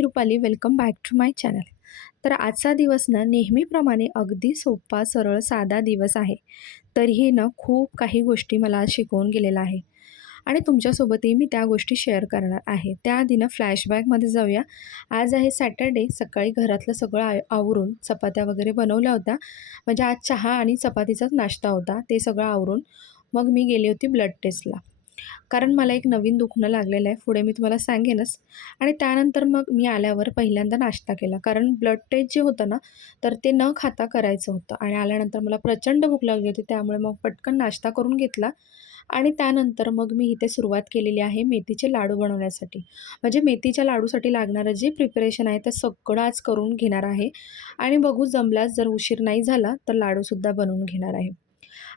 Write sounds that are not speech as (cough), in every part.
Me Rupali welcome back to my channel तर आजचा दिवस ना नेहमीप्रमाणे अगदी सोपा सरळ साधा दिवस आहे. तरीही ना खूप काही गोष्टी मला शिकवून गेलेला आहे आणि तुमच्यासोबतही मी त्या गोष्टी शेअर करणार आहे. त्याआधी ना फ्लॅशबॅकमध्ये जाऊया. आज आहे सॅटर्डे सकाळी घरातलं सगळं आय आवरून चपात्या वगैरे बनवल्या होत्या. म्हणजे आज चहा आणि चपातीचाच नाश्ता होता. ते सगळं आवरून मग मी गेली होती ब्लड टेस्टला कारण मला एक नवीन दुखणं लागलेलं आहे. पुढे मी तुम्हाला सांगेनच. आणि त्यानंतर मग मी आल्यावर पहिल्यांदा नाश्ता केला. कारण ब्लड टेस्ट जे होतं ना तर ते न खाता करायचं होतं. आणि आल्यानंतर मला प्रचंड भूक लागली होती. त्यामुळे मग पटकन नाश्ता करून घेतला. आणि त्यानंतर मग मी इथे सुरुवात केलेली आहे मेथीचे लाडू बनवण्यासाठी. म्हणजे मेथीच्या लाडूसाठी लागणारं जे प्रिपरेशन आहे ते सगळं आज करून घेणार आहे. आणि बघू जमल्यास जर उशीर नाही झाला तर लाडूसुद्धा बनवून घेणार आहे.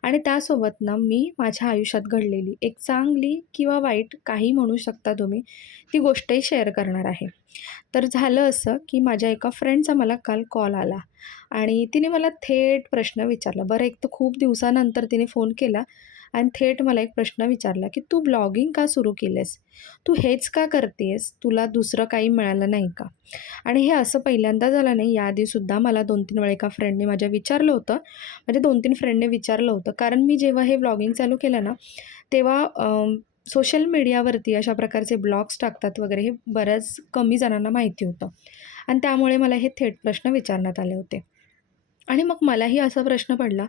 आणि त्यासोबत ना मी माझ्या आयुष्यात घडलेली एक चांगली किंवा वाईट काही म्हणू शकता तुम्ही ती गोष्टही शेअर करणार आहे. तर झालं असं की माझ्या एका फ्रेंडचा मला काल कॉल आला आणि तिने मला थेट प्रश्न विचारला. बरं एक तर खूप दिवसानंतर तिने फोन केला. आणि थेट मला एक प्रश्न विचारला की तू ब्लॉगिंग का सुरू केलेस? तू हेच का करतेस? तुला दुसरं काही मिळालं नाही का? आणि हे असं पहिल्यांदा झालं नाही याआधीसुद्धा मला दोन तीन वेळा एका फ्रेंडने माझ्या विचारलं होतं. म्हणजे दोन तीन फ्रेंडने विचारलं होतं. कारण मी जेव्हा हे ब्लॉगिंग चालू केलं ना तेव्हा सोशल मीडियावरती अशा प्रकारचे ब्लॉग्स टाकतात वगैरे हे बऱ्याच कमी जणांना माहिती होतं. आणि त्यामुळे मला हे थेट प्रश्न विचारण्यात आले होते. आणि मग मलाही असा प्रश्न पडला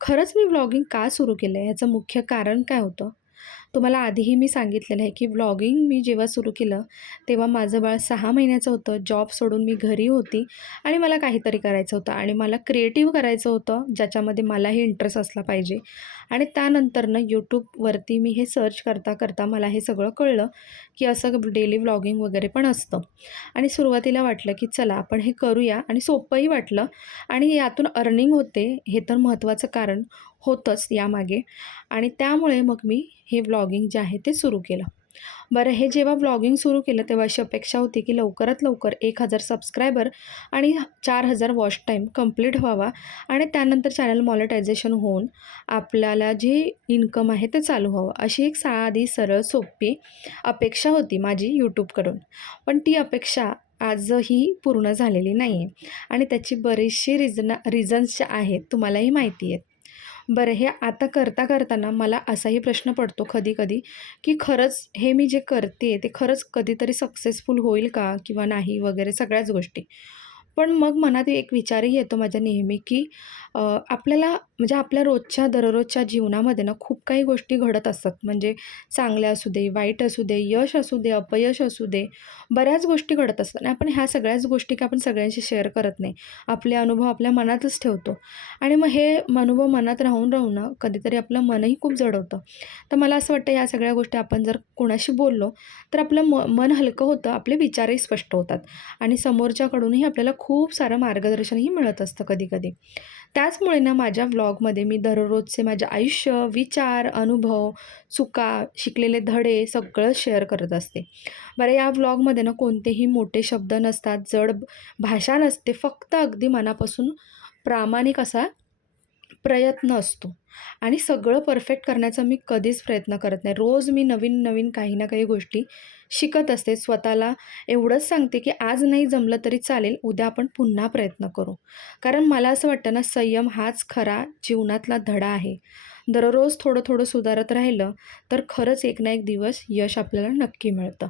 खरंच मी व्लॉगिंग का सुरू केलं आहे ह्याचं मुख्य कारण काय होतं? तुम्हाला आधीही मी सांगितलेलं आहे की व्लॉगिंग मी जेव्हा सुरू केलं तेव्हा माझं बाळ सहा महिन्याचं होतं जॉब सोडून मी घरी होती आणि मला काहीतरी करायचं होतं आणि मला क्रिएटिव्ह करायचं होतं ज्याच्यामध्ये मलाही इंटरेस्ट असला पाहिजे. आणि त्यानंतरनं यूट्यूबवरती मी हे सर्च करता करता मला हे सगळं कळलं की असं डेली व्लॉगिंग वगैरे पण असतं. आणि सुरुवातीला वाटलं की चला आपण हे करूया आणि सोपंही वाटलं आणि यातून अर्निंग होते हे तर महत्त्वाचं कारण होतंच यामागे. आणि त्यामुळे मग मी हे व्लॉगिंग जे आहे ते सुरू केलं. बरं हे जेव्हा व्लॉगिंग सुरू केलं तेव्हा अशी अपेक्षा होती की लवकरात लवकर एक हजार सबस्क्रायबर आणि चार हजार वॉच टाईम कंप्लीट व्हावा आणि त्यानंतर चॅनल मॉनिटायझेशन होऊन आपल्याला जे इन्कम आहे ते चालू व्हावं अशी एक साधी सरळ सोपी अपेक्षा होती माझी यूट्यूबकडून पण ती अपेक्षा आजही पूर्ण झालेली नाही आहे आणि त्याची बरीचशी रिझन रिझन्स ज्या आहेत तुम्हालाही माहिती आहेत. बरं हे आता करता करताना मला असाही प्रश्न पडतो कधी कधी की खरंच हे मी जे करते ते खरंच कधीतरी सक्सेसफुल होईल का किंवा नाही वगैरे सगळ्याच गोष्टी. पण मग मनात एक विचारही येतो माझ्या नेहमी की आपल्याला म्हणजे आपल्या रोजच्या दररोजच्या जीवनामध्ये ना खूप काही गोष्टी घडत असतात. म्हणजे चांगल्या असू दे वाईट असू दे यश असू दे अपयश असू दे बऱ्याच गोष्टी घडत असतात. आणि आपण ह्या सगळ्याच गोष्टी की आपण सगळ्यांशी शेअर करत नाही. आपले अनुभव आपल्या मनातच ठेवतो. आणि मग हे अनुभव मनात राहून राहून ना कधीतरी आपलं मनही खूप जडवतं. तर मला असं वाटतं या सगळ्या गोष्टी आपण जर कोणाशी बोललो तर आपलं म मन हलकं होतं आपले विचारही स्पष्ट होतात. आणि समोरच्याकडूनही आपल्याला खूप खूप सारं मार्गदर्शनही मिळत असतं कधी कधी त्याचमुळे ना माझ्या व्लॉगमध्ये मी दररोजचे माझे आयुष्य विचार अनुभव चुका शिकलेले धडे सगळं शेअर करत असते. बरं या व्लॉगमध्ये ना कोणतेही मोठे शब्द नसतात जड भाषा नसते फक्त अगदी मनापासून प्रामाणिक असा प्रयत्न असतो. आणि सगळं परफेक्ट करण्याचा मी कधीच प्रयत्न करत नाही. रोज मी नवीन नवीन काही ना काही गोष्टी शिकत असते. स्वतःला एवढंच सांगते की आज नाही जमलं तरी चालेल उद्या आपण पुन्हा प्रयत्न करू. कारण मला असं वाटतं ना संयम हाच खरा जीवनातला धडा आहे. दररोज थोडं थोडं सुधारत राहिलं तर खरंच एक ना एक दिवस यश आपल्याला नक्की मिळतं.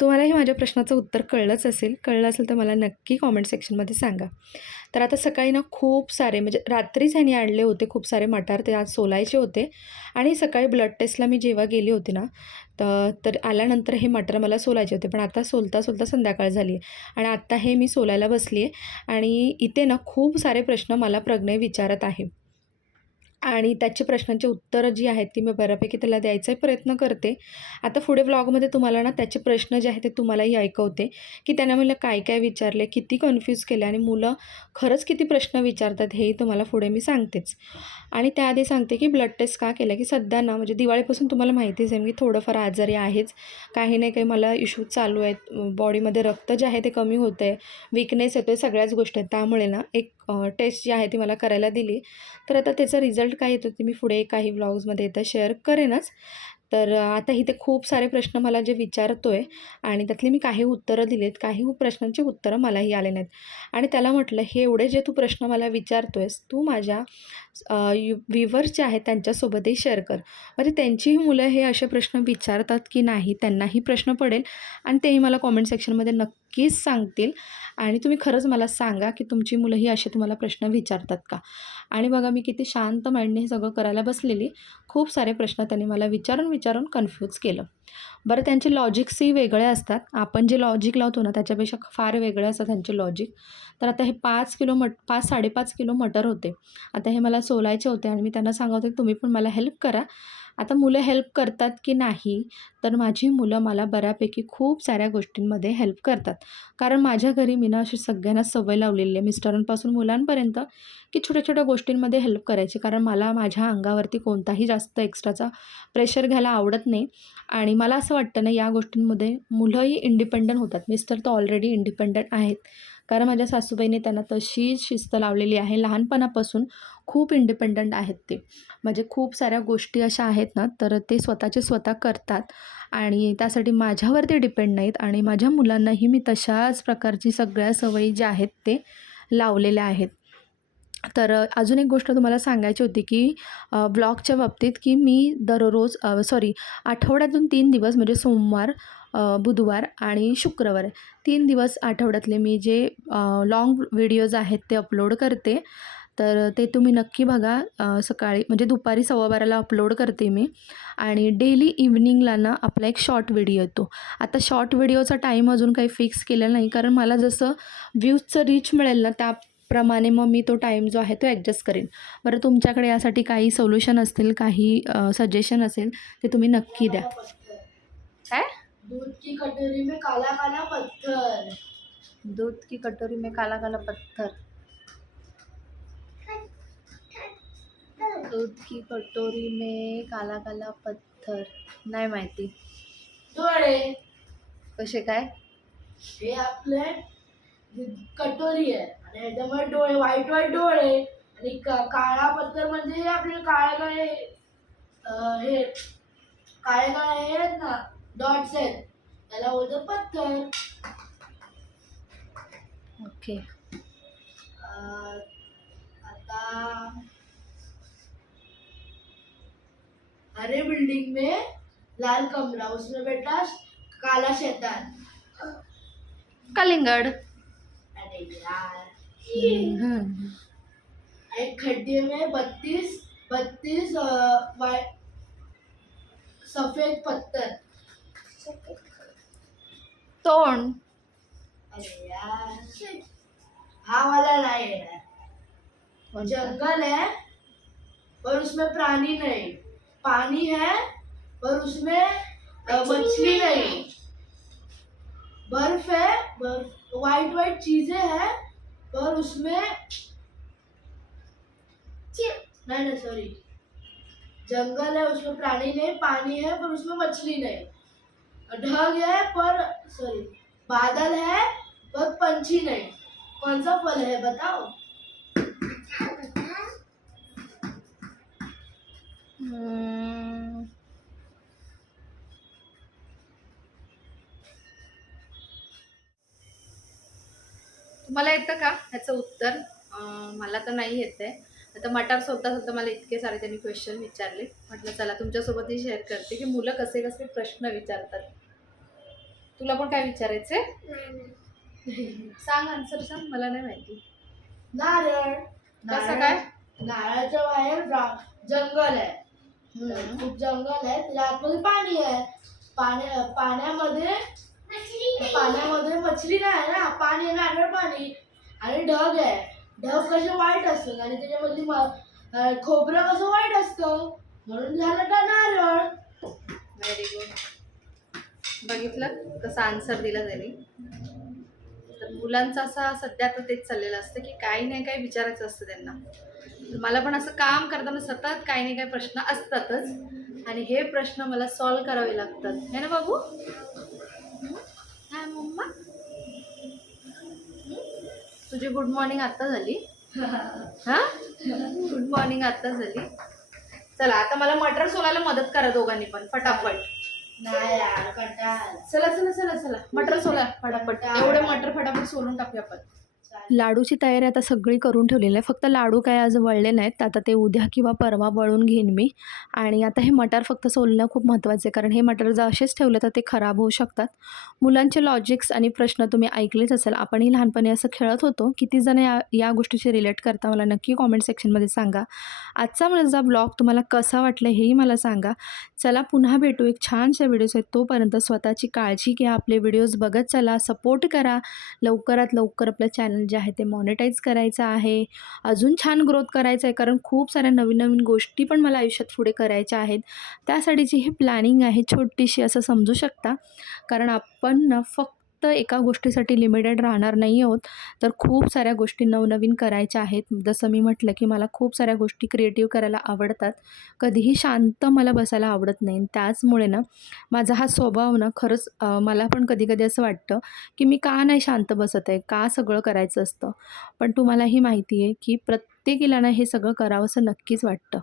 तुम्हालाही माझ्या प्रश्नाचं उत्तर कळलंच असेल. कळलं असेल तर मला नक्की कॉमेंट सेक्शनमध्ये सांगा. तर आता सकाळी ना खूप सारे म्हणजे रात्रीच ह्याने आणले होते खूप सारे मटार ते आज सोलायचे होते. आणि सकाळी ब्लड टेस्टला मी जेव्हा गेली होती ना तर तर आल्यानंतर हे मटर मला सोलायचे होते. पण आता सोलता सोलता संध्याकाळ झाली आहे. आणि आत्ता हे मी सोलायला बसली आहे. आणि इथे ना खूप सारे प्रश्न मला प्रज्ञ विचारत आहे. आणि त्याची प्रश्नांची उत्तरं जी आहेत ती मी बऱ्यापैकी त्याला द्यायचाही प्रयत्न करते. आता पुढे व्लॉगमध्ये तुम्हाला ना त्याचे प्रश्न जे आहेत ते तुम्हालाही ऐकवते की त्यांना मला काय काय विचारले किती कन्फ्यूज केले आणि मुलं खरंच किती प्रश्न विचारतात हेही तुम्हाला पुढे मी सांगतेच. आणि त्याआधी सांगते की ब्लड टेस्ट का केलं की सध्या ना म्हणजे दिवाळीपासून तुम्हाला माहितीच आहे मी थोडंफार आजारी आहेच. काही नाही काही मला इश्यूज चालू आहेत. बॉडीमध्ये रक्त जे आहे ते कमी होतं आहे विकनेस येतो आहे सगळ्याच गोष्टी आहेत. त्यामुळे ना एक टेस्ट जी आहे ती मला करायला दिली. तर आता त्याचा रिझल्ट काय येतो ते मी पुढे काही ब्लॉग्समध्ये येतं शेअर करेनच. तर आता इथे खूप सारे प्रश्न मला जे विचारतो आहे आणि त्यातली मी काही उत्तरं दिलीत काही प्रश्नांची उत्तरं मलाही आले नाहीत. आणि त्याला म्हटलं हे एवढे जे तू प्रश्न मला विचारतो आहेस तू माझ्या यू व्ह्युवर्स जे आहेत त्यांच्यासोबतही शेअर कर. म्हणजे त्यांचीही मुलं हे असे प्रश्न विचारतात की नाही त्यांनाही प्रश्न पडेल आणि तेही मला कॉमेंट सेक्शनमध्ये नक्कीच सांगतील. आणि तुम्ही खरंच मला सांगा की तुमची मुलं ही असे तुम्हाला प्रश्न विचारतात का? आणि बघा मी किती शांत माइंडने हे सगळं करायला बसलेली. खूप सारे प्रश्न त्यांनी मला विचारून विचारून कन्फ्यूज केलं. बरं त्यांचे लॉजिक्सही वेगळे असतात. आपण जे लॉजिक लावतो ना त्याच्यापेक्षा फार वेगळे असतात त्यांचे लॉजिक तर आता हे पाच किलो मट पाच साडेपाच किलो मटर होते. आता हे मला सोलायचे होते आणि मी त्यांना सांगत होते तुम्ही पण मला हेल्प करा. आता मुलं हेल्प करतात की नाही तर माझी मुलं मला बऱ्यापैकी खूप साऱ्या गोष्टींमध्ये हेल्प करतात. कारण माझ्या घरी मी ना अशी सगळ्यांना सवय लावलेली आहे मिस्टरांपासून मुलांपर्यंत की छोट्या छोट्या गोष्टींमध्ये हेल्प करायची. कारण मला माझ्या अंगावरती कोणताही जास्त एक्स्ट्राचा प्रेशर घ्यायला आवडत नाही. आणि मला असं वाटतं ना या गोष्टींमध्ये मुलंही इंडिपेंडंट होतात. मिस्टर तर ऑलरेडी इंडिपेंडंट आहेत. कारण माझ्या सासूबाईने त्यांना तशीच शिस्त लावलेली आहे. लहानपणापासून खूप इंडिपेंडंट आहेत ते. म्हणजे खूप साऱ्या गोष्टी अशा आहेत ना तर ते स्वतःचे स्वतः करतात. आणि त्यासाठी माझ्यावर ते डिपेंड नाहीत आणि माझ्या मुलांनाही मी तशाच प्रकारची सगळ्या सवयी ज्या आहेत ते लावलेल्या आहेत. तर अजून एक गोष्ट तुम्हाला सांगायची होती की ब्लॉगच्या बाबतीत की मी दररोज सॉरी आठवड्यातून तीन दिवस म्हणजे सोमवार बुधवार आणि शुक्रवार. तीन दिवस आठवड्यातले मी जे लाँग व्हिडिओज आहेत ते अपलोड करते. तर ते तुम्ही नक्की बघा. सकाळी म्हणजे दुपारी सव्वा बाराला अपलोड करते मी. आणि डेली इव्हनिंगला ना आपला एक शॉर्ट व्हिडिओ येतो. आता शॉर्ट व्हिडिओचा टाईम अजून काही फिक्स केलेला नाही. कारण मला जसं व्ह्यूजचं रीच मिळेल ना त्याप्रमाणे मग मी तो टाईम जो आहे तो ॲडजस्ट करेन. बरं तुमच्याकडे यासाठी काही सोल्युशन असतील काही सजेशन असेल ते तुम्ही नक्की द्या. काय? दूध की कटोरी में काला काला पत्थर। दूध की कटोरी में काला काला पत्थर। दूध की कटोरी में काला काला पत्थर। नाही माहिती. डोळे। कसे काय? हे आपले कटोरी आहे. आणि ह्याच्यामध्ये डोळे व्हाईट व्हाईट डोळे आणि का- काळा पत्थर म्हणजे हे आपले काळे काळे अं, हे काळे काळे हे आहेत ना डॉट्स आहेत त्याला बोलतो पत्थर ओके. आता हरे बिल्डिंग में लाल कमरा उसमें बैठा काला शैतान. कलिंगड. अरे यार. एक खड्डे में बत्तीस बत्तीस सफेद पत्थर. तोंड. अरे यार हा वाला नहीं है जंगल है पर उसमें प्राणी नहीं. पानी है पर उसमें मछली नहीं बर्फ है बर्फ वाइट वाइट चीजें हैं पर उसमें नहीं नहीं सॉरी जंगल है उसमें प्राणी नहीं पानी है पर उसमें मछली नहीं. ढग है पर सॉरी बादल है पर पंछी नहीं। कौन सा फल है बताओ? तुम्हाला येतं का? ह्याचं उत्तर? मला तर नाही येत आहे आता मटार स्वतः सुद्धा मला इतके सारे त्यांनी क्वेश्चन विचारले. म्हटलं चला तुमच्यासोबतही शेअर करते की मुलं कसे कसे प्रश्न विचारतात. तुला पण काय विचारायचंय? सांग आन्सर सांग मला नाही माहिती. नारळ. कसं काय? नारळाच्या बाहेर जंगल आहे. खूप जंगल आहे. त्याच्या आतमध्ये पाणी आहे. पाण्या पाण्यामध्ये पाण्यामध्ये मछली नाही ना. पाणी आहे नारळ पाणी. आणि ढग आहे. ढग कसे वाईट असतात आणि त्याच्यामधली खोबरं कसं वाईट असतं? म्हणून झालं का नारळ? व्हेरी गुड बघितलं? कसं आन्सर दिला त्यांनी? तर मुलांचं असा सध्या तर तेच चाललेलं असतं की काही नाही काही विचारायचं असतं त्यांना. मला पण असं काम करताना सतत काही नाही काही प्रश्न असतातच. आणि हे प्रश्न मला सॉल्व करावे लागतात. है ना बाबू? तुझी गुड मॉर्निंग आत्ता झाली? (laughs) हां? गुड मॉर्निंग आत्ता झाली. चला आता मला मटर सोलायला मदत करा दोघांनी पण फटाफट. चला चला चला चला. मटर सोला फटाफट. एवढे मटर फटाफट सोलून टाकूया आपण. लाडूची तयारी आता सगळी करून ठेवलेली आहे. फक्त लाडू काय आज वळले नाहीत. आता ते उद्या किंवा परवा वळून घेईन मी. आणि आता हे मटार फक्त सोलणं खूप महत्त्वाचं आहे. कारण हे मटार जर असेच ठेवले तर ते खराब होऊ शकतात. मुलांचे लॉजिक्स आणि प्रश्न तुम्ही ऐकलेच असेल. आपणही लहानपणी असं खेळत होतो. किती जण या या गोष्टीशी रिलेट करता मला नक्की कॉमेंट सेक्शनमध्ये सांगा. आजचा माझा ब्लॉग तुम्हाला कसा वाटला हेही मला सांगा. चला पुन्हा भेटू एक छानशा व्हिडिओज आहेत. तोपर्यंत स्वतःची काळजी घ्या. आपले व्हिडिओज बघत चला. सपोर्ट करा. लवकरात लवकर आपलं चॅनल जे आहे ते मॉनिटाईज करायचं आहे. अजून छान ग्रोथ करायचं आहे कारण खूप साऱ्या नवीन नवीन गोष्टी पण मला आयुष्यात पुढे करायच्या आहेत. त्यासाठीची ही प्लॅनिंग आहे छोटीशी असं समजू शकता. कारण आपण ना फक्त फक्त एका गोष्टीसाठी लिमिटेड राहणार नाही आहोत. तर खूप साऱ्या गोष्टी नवनवीन करायच्या आहेत. जसं मी म्हटलं की मला खूप साऱ्या गोष्टी क्रिएटिव्ह करायला आवडतात. कधीही शांत मला बसायला आवडत नाही. त्याचमुळे ना माझा हा स्वभाव ना खरंच मला पण कधी कधी असं वाटतं की मी का नाही शांत बसत आहे? का सगळं करायचं असतं? पण तुम्हालाही माहिती आहे की प्रत्येकीला ना हे सगळं करावंसं नक्कीच वाटतं.